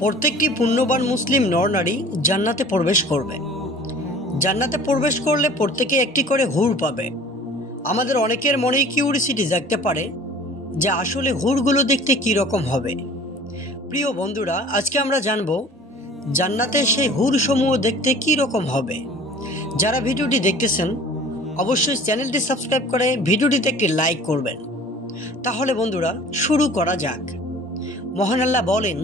প্রত্যেকটি পুণ্যবান মুসলিম নরনারী জান্নাতে প্রবেশ করবে। জান্নাতে প্রবেশ করলে প্রত্যেকে একটি করে হুর পাবে। আমাদের অনেকের মনেই কিউরিসিটি জাগতে পারে যে আসলে হুরগুলো দেখতে কী রকম হবে। প্রিয় বন্ধুরা, আজকে আমরা জানব জান্নাতে সেই হুরসমূহ দেখতে কী রকম হবে। যারা ভিডিওটি দেখতেছেন অবশ্যই চ্যানেলটি সাবস্ক্রাইব করে ভিডিওটিতে একটি লাইক করবেন। তাহলে বন্ধুরা শুরু করা যাক। মহান আল্লাহ বলেন,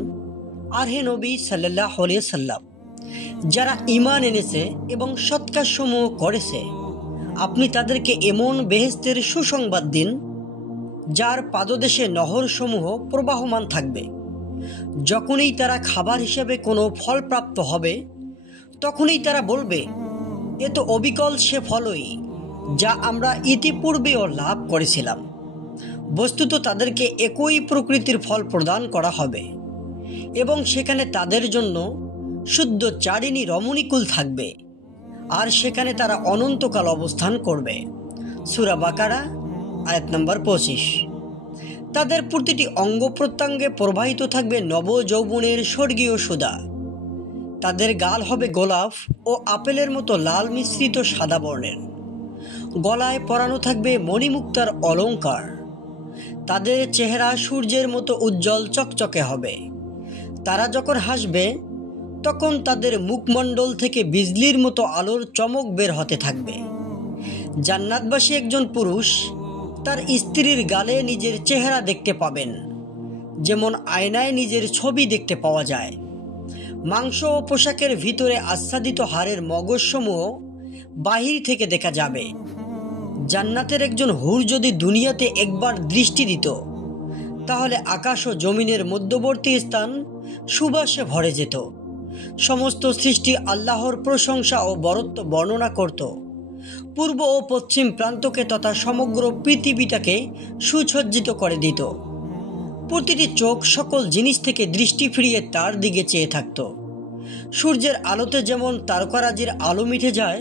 আর হে নবী সাল্লাল্লাহু আলাইহি সাল্লাম, যারা ঈমান এনেছে এবং সৎকাজসমূহ করেছে আপনি তাদেরকে এমন বেহেশতের সুসংবাদ দিন যার পাদদেশে নহরসমূহ প্রবাহমান থাকবে। যখনই তারা খাবার হিসেবে কোনো ফল প্রাপ্ত হবে তখনই তারা বলবে, এ তো অবিকল সে ফলই যা আমরা ইতিপূর্বেও লাভ করেছিলাম। বস্তুত তাদেরকে একই প্রকৃতির ফল প্রদান করা হবে এবং সেখানে তাদের জন্য শুদ্ধ চারিণী রমণীকুল থাকবে আর সেখানে তারা অনন্তকাল অবস্থান করবে। সূরা বাকারা আয়াত নম্বর 25। তাদের প্রতিটি অঙ্গ প্রত্যঙ্গে প্রবাহিত থাকবে নব যৌবনের স্বর্গীয় সুধা। তাদের গাল হবে গোলাপ ও আপেলের মতো লাল মিশ্রিত সাদা বর্ণের। গলায় পরানো থাকবে মণিমুক্তার অলঙ্কার। তাদের চেহারা সূর্যের মতো উজ্জ্বল চকচকে হবে। তারা যখন হাসবে তখন তাদের মুখমণ্ডল থেকে বিজলির মতো আলোর চমক বের হতে থাকবে। জান্নাতবাসী একজন পুরুষ তার স্ত্রীর গালে নিজের চেহারা দেখতে পাবেন, যেমন আয়নায় নিজের ছবি দেখতে পাওয়া যায়। মাংস ও পোশাকের ভিতরে আচ্ছাদিত হাড়ের মগজসমূহ বাহির থেকে দেখা যাবে। জান্নাতের একজন হুর যদি দুনিয়াতে একবার দৃষ্টি দিত তাহলে আকাশ ও জমিনের মধ্যবর্তী স্থান সুবাসে ভরে যেত। সমস্ত সৃষ্টি আল্লাহর প্রশংসা ও বরত্ব বর্ণনা করত। পূর্ব ও পশ্চিম প্রান্তকে তথা সমগ্র পৃথিবীটাকে সুসজ্জিত করে দিত। প্রতিটি চোখ সকল জিনিস থেকে দৃষ্টি ফিরিয়ে তার দিকে চেয়ে থাকত। সূর্যের আলোতে যেমন তারকারাজির আলো মিটে যায়,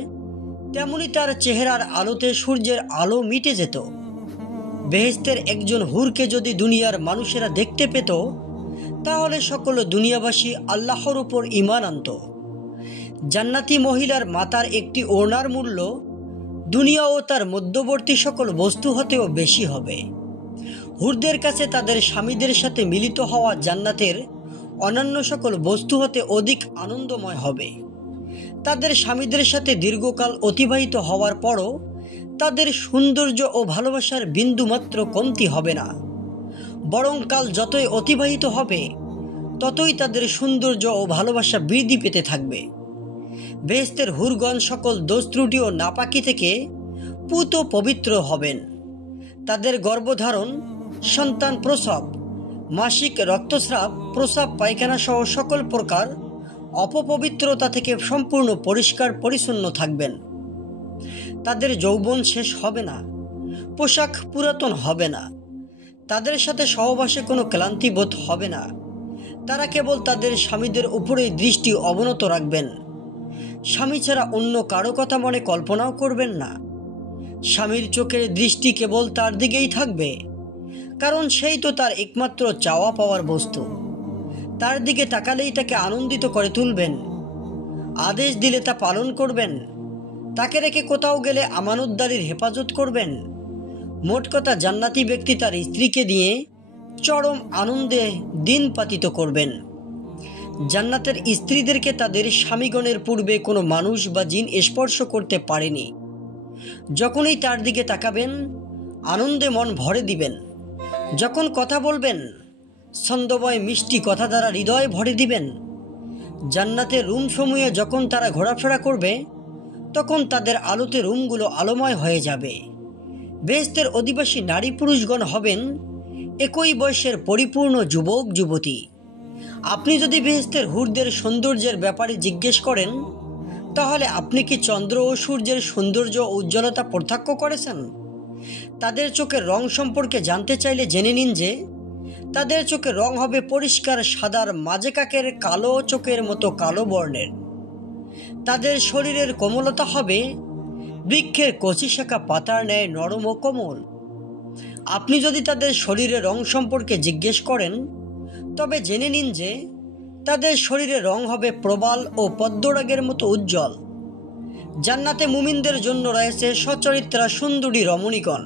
তেমনি তার চেহারার আলোতে সূর্যের আলো মিটে যেত। বেহেশতের একজন হুরকে যদি দুনিয়ার মানুষেরা দেখতে পেত তাহলে সকল দুনিয়াবাসী আল্লাহর উপর ঈমান আনত। জান্নাতি মহিলার মাতার একটি ওড়নার মূল্য দুনিয়া ও তার মধ্যবর্তী সকল বস্তু হতেও বেশি হবে। হুরদের কাছে তাদের স্বামীদের সাথে মিলিত হওয়া জান্নাতের অন্যান্য সকল বস্তু হতে অধিক আনন্দময় হবে। তাদের স্বামীদের সাথে দীর্ঘকাল অতিবাহিত হওয়ার পরও তাদের সৌন্দর্য ও ভালোবাসার বিন্দুমাত্র কমতি হবে না, বরং কাল যতই অতিবাহিত হবে ততই তাদের সৌন্দর্য ও ভালোবাসা বৃদ্ধি পেতে থাকবে। বেহেশতের হুরগণ সকল দোষ ত্রুটি ও নাপাকি থেকে পুত পবিত্র হবেন। তাদের গর্ভধারণ, সন্তান প্রসব, মাসিক রক্তস্রাব, প্রস্রাব পায়খানা সহ সকল প্রকার অপপবিত্রতা থেকে সম্পূর্ণ পরিষ্কার পরিচ্ছন্ন থাকবেন। তাদের যৌবন শেষ হবে না, পোশাক পুরাতন হবে না, তাদের সাথে সহবাসে কোনো ক্লান্তি বোধ হবে না। তারা কেবল তাদের স্বামীদের উপরেই দৃষ্টি অবনত রাখবেন। স্বামী ছাড়া অন্য কারো কথা মনে কল্পনাও করবেন না। স্বামীর চোখের দৃষ্টি কেবল তার দিকেই থাকবে, কারণ সেই তো তার একমাত্র চাওয়া পাওয়ার বস্তু। তার দিকে তাকালেই তাকে আনন্দিত করে তুলবেন। আদেশ দিলে তা পালন করবেন। তাকে রেখে কোথাও গেলে আমানতদারির হেফাজত করবেন। মোট কথা, জান্নাতি ব্যক্তি তার স্ত্রীকে দিয়ে চরম আনন্দে দিন পাতিত করবেন। জান্নাতের স্ত্রীদেরকে তাদের স্বামীগণের পূর্বে কোনো মানুষ বা জিন স্পর্শ করতে পারেনি। যখনই তার দিকে তাকাবেন আনন্দে মন ভরে দিবেন। যখন কথা বলবেন ছন্দময় মিষ্টি কথা দ্বারা হৃদয় ভরে দিবেন। জান্নাতের রুমসমূহে যখন তারা ঘোরাফেরা করবে তখন তাদের আলোতে রুমগুলো আলোময় হয়ে যাবে। বেহেশতের অধিবাসী নারী পুরুষগণ হবেন একই বয়সের পরিপূর্ণ যুবক যুবতী। আপনি যদি বেহেশতের হুরদের সৌন্দর্যের ব্যাপারে জিজ্ঞেস করেন তাহলে আপনি কি চন্দ্র ও সূর্যের সৌন্দর্য ও উজ্জ্বলতা প্রত্যক্ষ করেছেন? তাদের চোখের রং সম্পর্কে জানতে চাইলে জেনে নিন যে তাদের চোখের রং হবে পরিষ্কার সাদার মাঝে কাকের কালো চোখের মতো কালো বর্ণের। তাদের শরীরের কোমলতা হবে বৃক্ষের কচি শাখা পাতার ন্যায় নরম ও কোমল। আপনি যদি তাদের শরীরের রং সম্পর্কে জিজ্ঞেস করেন তবে জেনে নিন যে তাদের শরীরে রং হবে প্রবাল ও পদ্মরাগের মতো উজ্জ্বল। জান্নাতে মুমিনদের জন্য রয়েছে সচরিত্রা সুন্দরী রমণীগণ।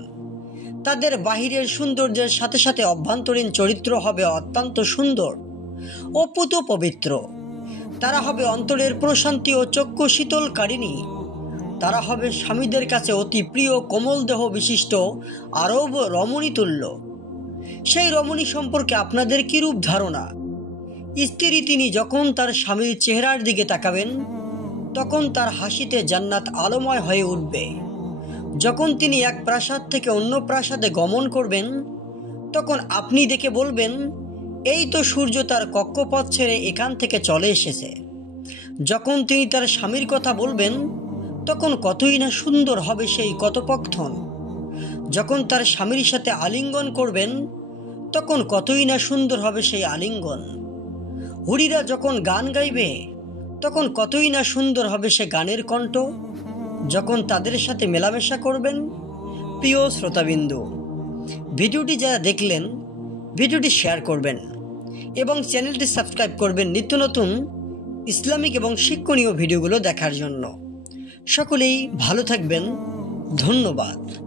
তাদের বাহিরের সৌন্দর্যের সাথে সাথে অভ্যন্তরীণ চরিত্র হবে অত্যন্ত সুন্দর, অপুত পবিত্র। তারা হবে অন্তরের প্রশান্তি ও চক্ষু শীতলকারিণী। তারা হবে স্বামীদের কাছে অতি প্রিয় কোমল দেহ বিশিষ্ট আরব রমণী তুল্য। সেই রমণী সম্পর্কে আপনাদের কিরূপ ধারণা? স্ত্রী তিনি যখন তার স্বামীর চেহারার দিকে তাকাবেন তখন তার হাসিতে জান্নাত আলোময় হয়ে উঠবে। যখন তিনি এক প্রাসাদ থেকে অন্য প্রাসাদে গমন করবেন তখন আপনি দেখে বলবেন, এই তো সূর্য তার কক্ষপথ ছেড়ে এখান থেকে চলে এসেছে। যখন তিনি তার স্বামীর কথা বলবেন তখন কতই না সুন্দর হবে সেই কথোপকথন। যখন তার স্বামীর সাথে আলিঙ্গন করবেন তখন কতই না সুন্দর হবে সেই আলিঙ্গন। হুরিরা যখন গান গাইবে তখন কতই না সুন্দর হবে সে গানের কণ্ঠ। যখন তাদের সাথে মেলামেশা করবেন, প্রিয় শ্রোতাবিন্দু, ভিডিওটি যারা দেখলেন ভিডিওটি শেয়ার করবেন এবং চ্যানেলটি সাবস্ক্রাইব করবেন নিত্য নতুন ইসলামিক এবং শিক্ষণীয় ভিডিওগুলো দেখার জন্য। সকলেই ভালো থাকবেন। ধন্যবাদ।